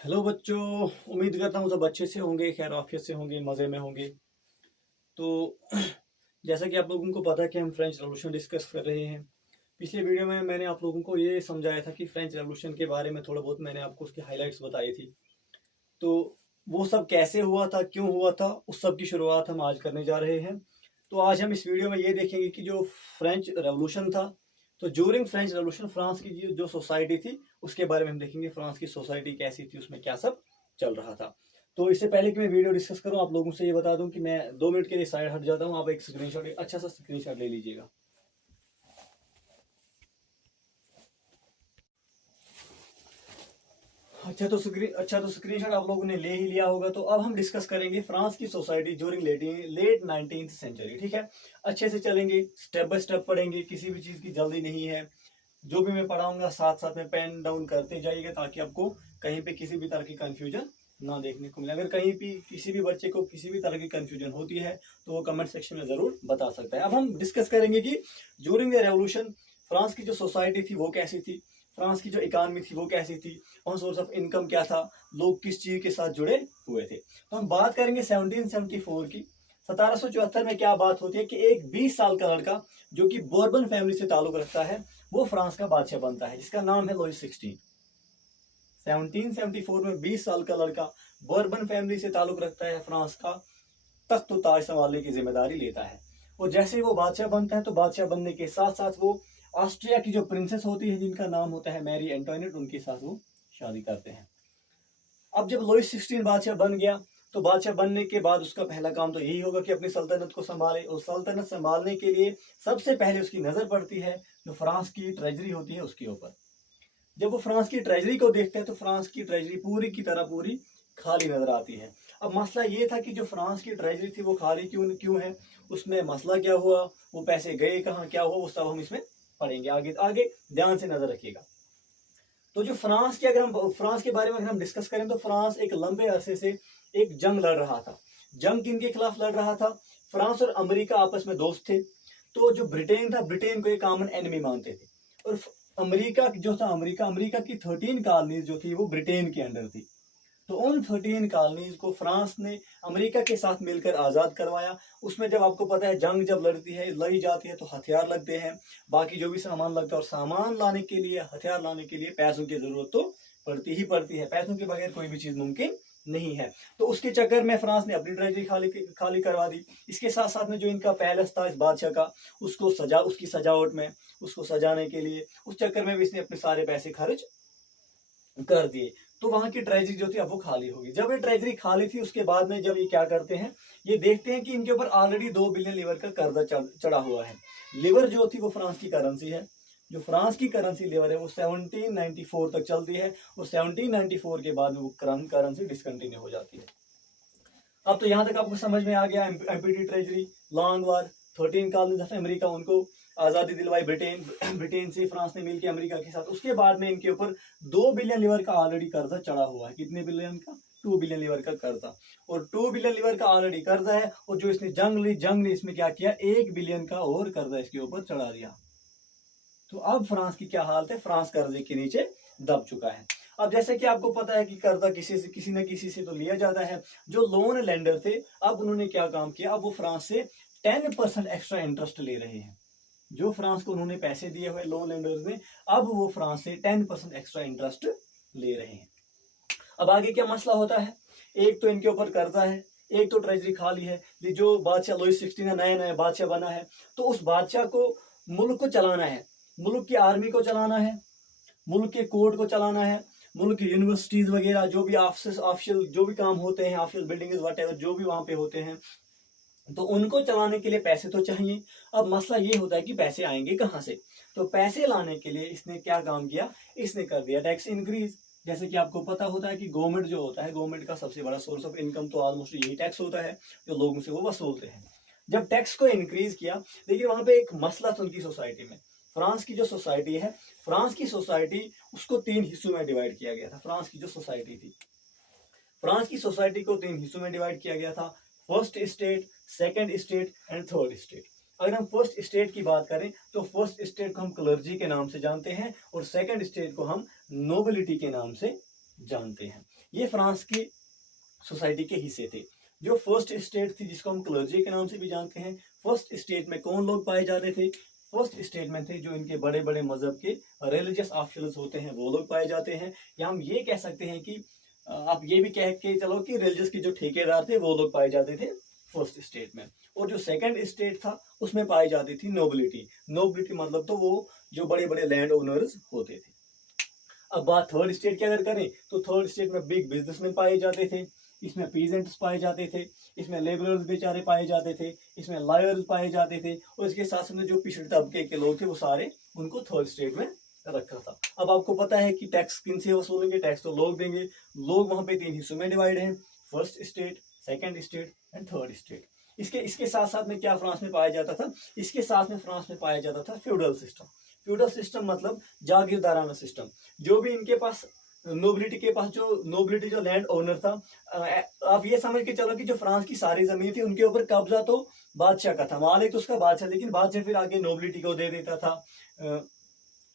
Hello बच्चों। उम्मीद करता हूँ सब अच्छे से होंगे, खैर आफियत से होंगे, मज़े में होंगे। तो जैसा कि आप लोगों को पता है कि हम फ्रेंच रेवोल्यूशन डिस्कस कर रहे हैं। पिछले वीडियो में मैंने आप लोगों को ये समझाया था कि फ्रेंच रेवोल्यूशन के बारे में थोड़ा बहुत मैंने आपको उसकी हाइलाइट्स बताई थी। तो वो सब कैसे हुआ था, क्यों हुआ था, उस सब की शुरुआत हम आज करने जा रहे हैं। तो आज हम इस वीडियो में ये देखेंगे कि जो फ्रेंच रेवोल्यूशन था, तो ज्यूरिंग फ्रेंच रेवोल्यूशन फ्रांस की जो सोसाइटी थी उसके बारे में हम देखेंगे। फ्रांस की सोसाइटी कैसी थी, उसमें क्या सब चल रहा था। तो इससे पहले कि मैं वीडियो डिस्कस करूं, आप लोगों से ये बता दूं कि मैं 2 मिनट के लिए साइड हट जाता हूं। आप एक स्क्रीनशॉट, एक अच्छा सा स्क्रीनशॉट ले लीजिएगा। अच्छा तो स्क्रीनशॉट आप लोगों ने ले ही लिया होगा। तो अब हम डिस्कस करेंगे फ्रांस की society during late 19th century. ठीक है, अच्छे से चलेंगे, स्टेप बाय स्टेप पढ़ेंगे, किसी भी चीज़ की जल्दी नहीं है। जो भी मैं पढ़ाऊंगा साथ साथ में पेन डाउन करते जाइएगा, ताकि आपको कहीं पे किसी भी तरह की कंफ्यूजन ना देखने को मिले। अगर कहीं भी किसी भी बच्चे को किसी भी तरह की कंफ्यूजन होती है तो वो कमेंट सेक्शन में ज़रूर बता सकता है। अब हम डिस्कस करेंगे कि ज्यूरिंग द रेवोल्यूशन फ्रांस की जो सोसाइटी थी वो कैसी थी, फ्रांस की जो इकानमी थी वो कैसी थी, और सोर्स ऑफ इनकम क्या था, लोग किस चीज़ के साथ जुड़े हुए थे। तो हम बात करेंगे 1774 की। 1774 में क्या बात होती है कि एक 20 साल का लड़का जो कि बोर्बन फैमिली से ताल्लुक रखता है, वो फ्रांस का बादशाह बनता है, जिसका नाम है लुई 16। 1774 में 20 साल का लड़का बोर्बन फैमिली से ताल्लुक रखता है, फ्रांस का तख्त ताज संभालने की जिम्मेदारी लेता है। और जैसे ही वो बादशाह बनता है तो बादशाह बनने के साथ साथ वो ऑस्ट्रिया की जो प्रिंसेस होती है, जिनका नाम होता है मैरी एंटोनेट, उनके साथ वो शादी करते हैं। अब जब लुई 16 बादशाह बन गया, तो बादशाह बनने के बाद उसका पहला काम तो यही होगा कि अपनी सल्तनत को संभाले। और सल्तनत संभालने के लिए सबसे पहले उसकी नजर पड़ती है जो फ्रांस की ट्रेजरी होती है उसके ऊपर। जब वो फ्रांस की ट्रेजरी को देखते हैं तो फ्रांस की ट्रेजरी पूरी की तरह पूरी खाली नजर आती है। अब मसला ये था कि जो फ्रांस की ट्रेजरी थी वो खाली क्यों क्यों है, उसमें मसला क्या हुआ, वो पैसे गए कहाँ, क्या हुआ, वो सब हम इसमें पढ़ेंगे। आगे आगे ध्यान से नजर रखिएगा। तो जो फ्रांस की, अगर हम फ्रांस के बारे में अगर हम डिस्कस करें, तो फ्रांस एक लंबे अरसे से एक जंग लड़ रहा था। जंग किन के खिलाफ लड़ रहा था? फ्रांस और अमेरिका आपस में दोस्त थे। तो जो ब्रिटेन था, ब्रिटेन को एक कॉमन एनिमी मानते थे। और अमेरिका जो था, अमेरिका अमेरिका की 13 कॉलोनीज जो थी वो ब्रिटेन के अंडर थी। तो उन 13 कॉलोनीज को फ्रांस ने अमेरिका के साथ मिलकर आज़ाद करवाया। उसमें जब आपको पता है जंग जब लड़ी जाती है तो हथियार लगते हैं, बाकी जो भी सामान लगता है, और सामान लाने के लिए, हथियार लाने के लिए पैसों की जरूरत तो पड़ती ही पड़ती है। पैसों के बगैर कोई भी चीज़ मुमकिन नहीं है। तो उसके चक्कर में फ्रांस ने अपनी ट्रेजरी खाली करवा दी। इसके साथ साथ में जो इनका पैलेस था इस बादशाह का, उसकी सजावट में, उसको सजाने के लिए, उस चक्कर में भी इसने अपने सारे पैसे खर्च कर दिए। तो वहां की ट्रेजरी जो थी अब वो खाली होगी। जब ये ट्रेजरी खाली थी, उसके बाद में जब ये क्या करते हैं, ये देखते हैं कि इनके ऊपर ऑलरेडी 2 बिलियन लीवर का कर्जा चढ़ा हुआ है। लीवर जो थी वो फ्रांस की करेंसी है। जो फ्रांस की करेंसी लीवर है वो 1794 तक चलती है, और 1794 के बाद में वो करेंसी डिसकंटिन्यू हो जाती है। अब तो यहाँ तक आपको समझ में आ गया। Empty treasury, long war, 13 colonies of America, उनको आज़ादी दिलवाई ब्रिटेन ब्रिटेन से फ्रांस ने मिलकर अमेरिका के साथ। उसके बाद में इनके ऊपर 2 बिलियन लीवर का ऑलरेडी कर्जा चढ़ा हुआ है। कितने बिलियन का? 2 बिलियन लीवर का कर्जा। और 2 बिलियन लीवर का ऑलरेडी कर्जा है, और जो इसने जंग ने इसमें क्या किया, 1 बिलियन का और कर्जा इसके ऊपर चढ़ा दिया। तो अब फ्रांस की क्या हालत है? फ्रांस कर्जे के नीचे दब चुका है। अब जैसे कि आपको पता है कि कर्जा किसी न किसी से तो लिया जाता है। जो लोन लेंडर थे, अब उन्होंने क्या काम किया, अब वो फ्रांस से 10% एक्स्ट्रा इंटरेस्ट ले रहे हैं। जो फ्रांस को उन्होंने पैसे दिए हुए लोन लेंडर्स ने, अब वो फ्रांस से 10% एक्स्ट्रा इंटरेस्ट ले रहे हैं। अब आगे क्या मसला होता है? एक तो इनके ऊपर कर्जा है, एक तो ट्रेजरी खाली है। ये जो बादशाह लुई 16 नया नया बादशाह बना है, तो उस बादशाह को मुल्क को चलाना है, मुल्क की आर्मी को चलाना है, मुल्क के कोर्ट को चलाना है, मुल्क की यूनिवर्सिटीज वगैरह, जो भी ऑफिशियल जो भी काम होते हैं, ऑफिशियल बिल्डिंग्स वट जो भी वहां पे होते हैं, तो उनको चलाने के लिए पैसे तो चाहिए। अब मसला ये होता है कि पैसे आएंगे कहाँ से? तो पैसे लाने के लिए इसने क्या काम किया, इसने कर दिया टैक्स इंक्रीज। जैसे कि आपको पता होता है कि गवर्नमेंट जो होता है, गवर्नमेंट का सबसे बड़ा सोर्स ऑफ इनकम तो ऑलमोस्ट यही टैक्स होता है, जो लोगों से वो वसूलते हैं। जब टैक्स को इंक्रीज किया, लेकिन वहां पे एक मसला था उनकी सोसाइटी में। फ्रांस की जो सोसाइटी है, फ्रांस की सोसाइटी, उसको 3 हिस्सों में डिवाइड किया गया था। फ्रांस की जो सोसाइटी थी, फ्रांस की सोसाइटी को 3 हिस्सों में डिवाइड किया गया था। First state, second state and third state. अगर हम फर्स्ट स्टेट की बात करें, तो फर्स्ट स्टेट को हम क्लर्जी के नाम से जानते हैं, और सेकंड स्टेट को हम नोबिलिटी के नाम से जानते हैं। ये फ्रांस की सोसाइटी के हिस्से थे। जो फर्स्ट स्टेट थी, जिसको हम क्लर्जी के नाम से भी जानते हैं, फर्स्ट स्टेट में कौन लोग पाए जाते थे? फर्स्ट स्टेट में थे जो इनके बड़े बड़े मजहब के रिलीजियस ऑफिसर्स होते हैं, वो लोग पाए जाते हैं। या हम ये कह सकते हैं कि आप ये भी कह के चलो कि रिलीजियस के जो ठेकेदार थे वो लोग पाए जाते थे फर्स्ट स्टेट में। और जो सेकंड स्टेट था उसमें पाई जाती थी नोबिलिटी। नोबिलिटी मतलब तो वो जो बड़े बड़े लैंड ओनर्स होते थे। अब बात थर्ड स्टेट की अगर करें तो थर्ड स्टेट में बिग बिजनेसमैन पाए जाते थे, इसमें पीजेंट्स पाए जाते थे, इसमें लेबरर्स बेचारे पाए जाते थे, इसमें लॉयर्स पाए जाते थे, और इसके साथ साथ जो पिछड़े तबके के लोग थे वो सारे उनको थर्ड स्टेट में रखा था। अब आपको पता है कि टैक्स किन से वसूलेंगे? टैक्स तो लोग देंगे। लोग वहां पे 3 हिस्सों में डिवाइड हैं, first state, second state and third state. इसके इसके साथ साथ में क्या फ्रांस में पाया जाता था? इसके साथ में फ्रांस में पाया जाता था फ्यूडल सिस्टम। फ्यूडल सिस्टम मतलब जागीरदाराना सिस्टम। जो भी इनके पास नोबिलिटी के पास जो नोबिलिटी जो लैंड ओनर था, आप ये समझ के चलो कि जो फ्रांस की सारी जमीन थी उनके ऊपर कब्जा तो बादशाह का था, मालिक तो उसका बादशाह, लेकिन बादशाह फिर आगे नोबिलिटी को दे देता था,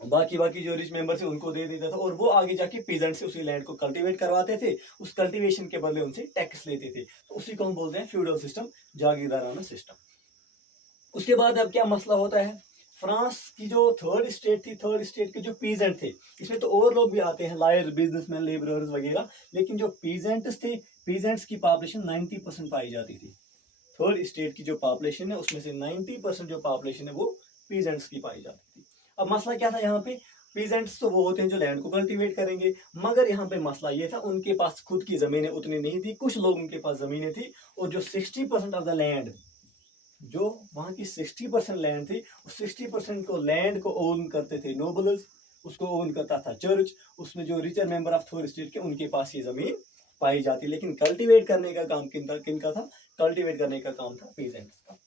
बाकी बाकी जो रिच मेंबर थे उनको दे देता था, और वो आगे जाके पीजेंट से उसी लैंड को कल्टीवेट करवाते थे, उस कल्टीवेशन के बदले उनसे टैक्स लेते थे। तो उसी को हम बोलते हैं फ्यूडल सिस्टम, जागीरदाराना सिस्टम। उसके बाद अब क्या मसला होता है? फ्रांस की जो थर्ड स्टेट थी, थर्ड स्टेट के जो पीजेंट थे, इसमें तो और लोग भी आते हैं, लायर, बिजनेसमैन, लेबरर्स वगैरह, लेकिन जो पीजेंट्स थे, पीजेंट्स की पॉपुलेशन 90% पाई जाती थी। थर्ड स्टेट की जो पॉपुलेशन है उसमें से 90% जो पॉपुलेशन है वो पीजेंट्स की पाई जाती थी। अब मसला क्या था यहाँ पे? पीजेंट्स तो वो होते हैं जो लैंड को कल्टीवेट करेंगे, मगर यहाँ पे मसला ये था उनके पास खुद की जमीनें उतनी नहीं थी, कुछ लोगों के पास जमीनें थी, और जो 60% ऑफ द लैंड, जो वहां की 60% लैंड थी, उस 60% को लैंड को ओन करते थे नोबल्स, उसको ओन करता था चर्च, उसमें जो richer member of third state के उनके पास ये जमीन पाई जाती। लेकिन कल्टीवेट करने का काम किनका था? कल्टीवेट करने का काम था पीजेंट्स का।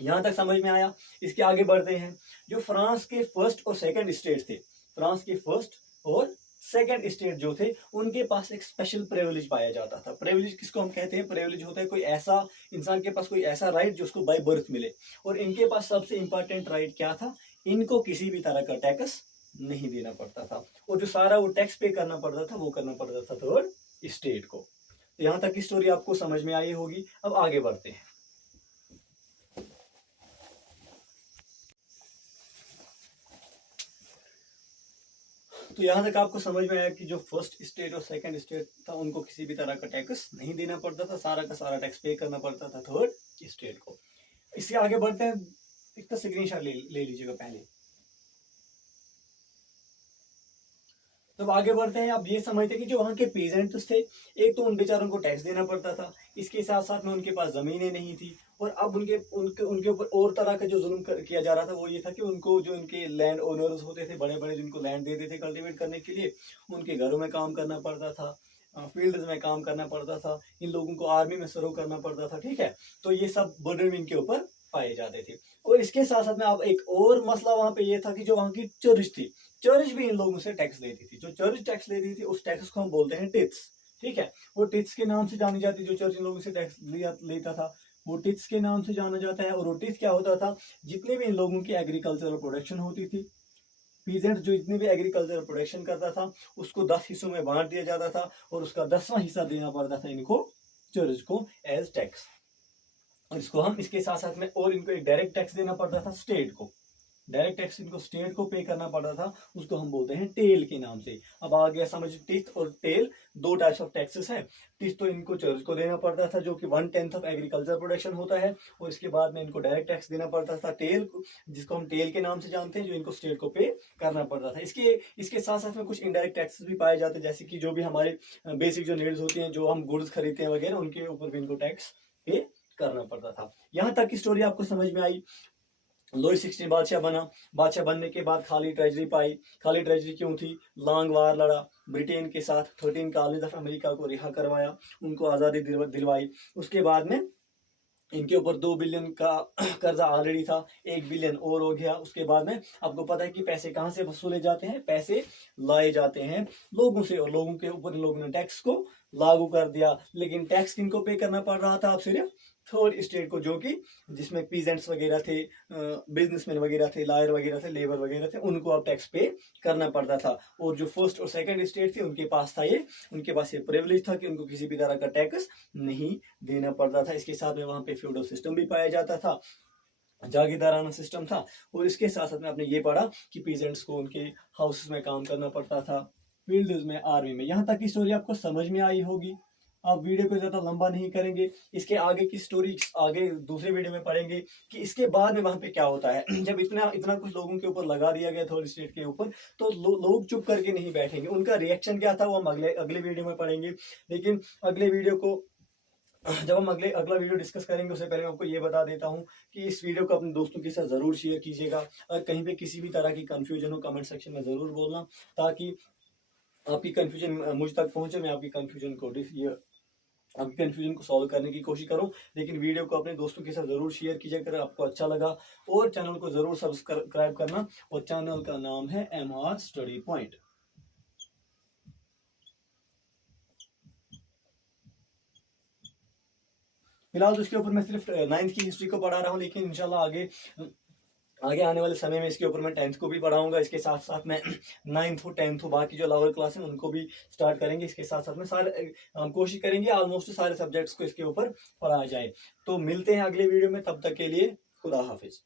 यहां तक समझ में आया? इसके आगे बढ़ते हैं। जो फ्रांस के फर्स्ट और सेकंड स्टेट थे, फ्रांस के फर्स्ट और सेकंड स्टेट जो थे, उनके पास एक स्पेशल प्रिविलेज पाया जाता था। प्रिविलेज किसको हम कहते हैं? प्रिविलेज होता है कोई ऐसा इंसान के पास कोई ऐसा राइट जो उसको बाय बर्थ मिले, और इनके पास सबसे इंपॉर्टेंट राइट क्या था? इनको किसी भी तरह का टैक्स नहीं देना पड़ता था, और जो सारा वो टैक्स पे करना पड़ता था वो करना पड़ता था थर्ड स्टेट को। तो यहाँ तक की स्टोरी आपको समझ में आई होगी। अब आगे बढ़ते हैं। तो यहाँ तक आपको समझ में आया कि जो फर्स्ट स्टेट और सेकंड स्टेट था उनको किसी भी तरह का टैक्स नहीं देना पड़ता था, सारा का सारा टैक्स पे करना पड़ता था थर्ड स्टेट को। इससे आगे बढ़ते हैं। इसका स्क्रीनशॉट ले लीजिएगा पहले। तो आगे बढ़ते हैं। आप ये समझते हैं कि जो वहाँ के पीजेंट्स थे, एक तो उन बेचारों को टैक्स देना पड़ता था, इसके साथ साथ में उनके पास जमीनें नहीं थी, और अब उनके उनके उनके ऊपर और तरह का जो जुल्म किया जा रहा था वो ये था कि उनको जो उनके लैंड ओनर्स होते थे, बड़े बड़े जिनको लैंड देते थे कल्टीवेट करने के लिए, उनके घरों में काम करना पड़ता था, फील्ड्स में काम करना पड़ता था, इन लोगों को आर्मी में सर्व करना पड़ता था। ठीक है, तो ये सब बर्डन इनके ऊपर पाए जाते थे। और इसके साथ साथ में अब एक और मसला वहां पे ये था कि जो वहां की चर्च थी, चर्च भी इन लोगों से टैक्स लेती थी। जो चर्च टैक्स लेती थी उस टैक्स को हम बोलते हैं टिथ्स। ठीक है, वो टिथ्स के नाम से जानी जाती, जो चर्च इन लोगों से टैक्स लेता था वो टिथ्स के नाम से जाना जाता है। और वो टिथ्स क्या होता था? जितने भी इन लोगों की एग्रीकल्चरल प्रोडक्शन होती थी, पीजेंट जो जितने भी एग्रीकल्चरल प्रोडक्शन करता था उसको 10 हिस्सों में बांट दिया जाता था, और उसका 10वां हिस्सा देना पड़ता था इनको, चर्च को, एज टैक्स। और इसको हम इसके साथ साथ में और इनको एक डायरेक्ट टैक्स देना पड़ता था स्टेट को, डायरेक्ट टैक्स इनको स्टेट को पे करना पड़ता था, उसको हम बोलते हैं टेल के नाम से। अब आ गया समझ, टिथ और टेल दो टाइप्स ऑफ टैक्सेस हैं। टिथ तो इनको चर्च को देना पड़ता था जो कि 1/10 ऑफ एग्रीकल्चर प्रोडक्शन होता है, और इसके बाद में इनको डायरेक्ट टैक्स देना पड़ता था टेल, जिसको हम टेल के नाम से जानते हैं, जो इनको स्टेट को पे करना पड़ता था। इसके इसके साथ साथ में कुछ इनडायरेक्ट टैक्सेस भी पाए जाते हैं, जैसे कि जो भी हमारे बेसिक जो नीड्स होती हैं, जो हम गुड्स खरीदते हैं वगैरह, उनके ऊपर भी इनको टैक्स पे करना पड़ता था। यहाँ तक की स्टोरी आपको समझ में आई। लुई 16 बादशाह बना, बादशाह बनने के बाद खाली ट्रेजरी पाई। खाली ट्रेजरी क्यों थी? लॉन्ग वार लड़ा ब्रिटेन के साथ, 13 कॉलोनीज ऑफ अमेरिका को रिहा करवाया, उनको आज़ादी दिलवाई। उसके बाद में इनके ऊपर 2 बिलियन का कर्जा ऑलरेडी था, 1 बिलियन और हो गया। उसके बाद में आपको पता है कि पैसे कहाँ से वसूले जाते हैं? पैसे लाए जाते हैं लोगों से, और लोगों के ऊपर लोगों ने टैक्स को लागू कर दिया। लेकिन टैक्स किनको पे करना पड़ रहा था? अब सिर्फ थर्ड स्टेट को, जो कि जिसमें पीजेंट्स वगैरह थे, बिजनेसमैन वगैरह थे, लॉयर वगैरह थे, लेबर वगैरह थे, उनको अब टैक्स पे करना पड़ता था। और जो फर्स्ट और सेकंड स्टेट थे उनके पास था ये, उनके पास ये प्रिविलेज था कि उनको किसी भी तरह का टैक्स नहीं देना पड़ता था। इसके साथ में वहां पे फ्यूडल सिस्टम भी पाया जाता था, जागीरदाराना सिस्टम था। और इसके साथ साथ में आपने ये पढ़ा कि पीजेंट्स को उनके हाउसेस में काम करना पड़ता था, फील्ड्स में, आर्मी में। यहाँ तक की स्टोरी आपको समझ में आई होगी। आप वीडियो को ज्यादा लंबा नहीं करेंगे, इसके आगे की स्टोरी आगे दूसरे वीडियो में पढ़ेंगे कि इसके बाद में वहां पे क्या होता है। जब इतना इतना कुछ लोगों के ऊपर लगा दिया गया थर्ड स्टेट के ऊपर, तो लोग चुप करके नहीं बैठेंगे, उनका रिएक्शन क्या था वो हम अगले अगले वीडियो में पढ़ेंगे। लेकिन अगले वीडियो को जब हम अगला वीडियो डिस्कस करेंगे उससे पहले मैं आपको ये बता देता हूँ कि इस वीडियो को अपने दोस्तों के साथ ज़रूर शेयर कीजिएगा। अगर कहीं पे किसी भी तरह की कंफ्यूजन हो कमेंट सेक्शन में ज़रूर बोलना, ताकि आपकी कंफ्यूजन मुझ तक पहुंचे, मैं आपकी कंफ्यूजन को सॉल्व करने की कोशिश करूं। लेकिन वीडियो को अपने दोस्तों के साथ ज़रूर शेयर कीजिए अगर आपको अच्छा लगा, और चैनल को ज़रूर सब्सक्राइब करना। और चैनल का नाम है MR स्टडी पॉइंट। फिलहाल तो इसके ऊपर मैं सिर्फ 9th की हिस्ट्री को पढ़ा रहा हूँ, लेकिन इंशाल्लाह आगे आने वाले समय में इसके ऊपर मैं 10th को भी पढ़ाऊंगा। इसके साथ साथ मैं 9th हो 10th हो बाकी जो लोअर क्लास है उनको भी स्टार्ट करेंगे। इसके साथ साथ में सारे हम कोशिश करेंगे ऑलमोस्ट सारे सब्जेक्ट्स को इसके ऊपर पढ़ाया जाए। तो मिलते हैं अगले वीडियो में, तब तक के लिए खुदा हाफिज।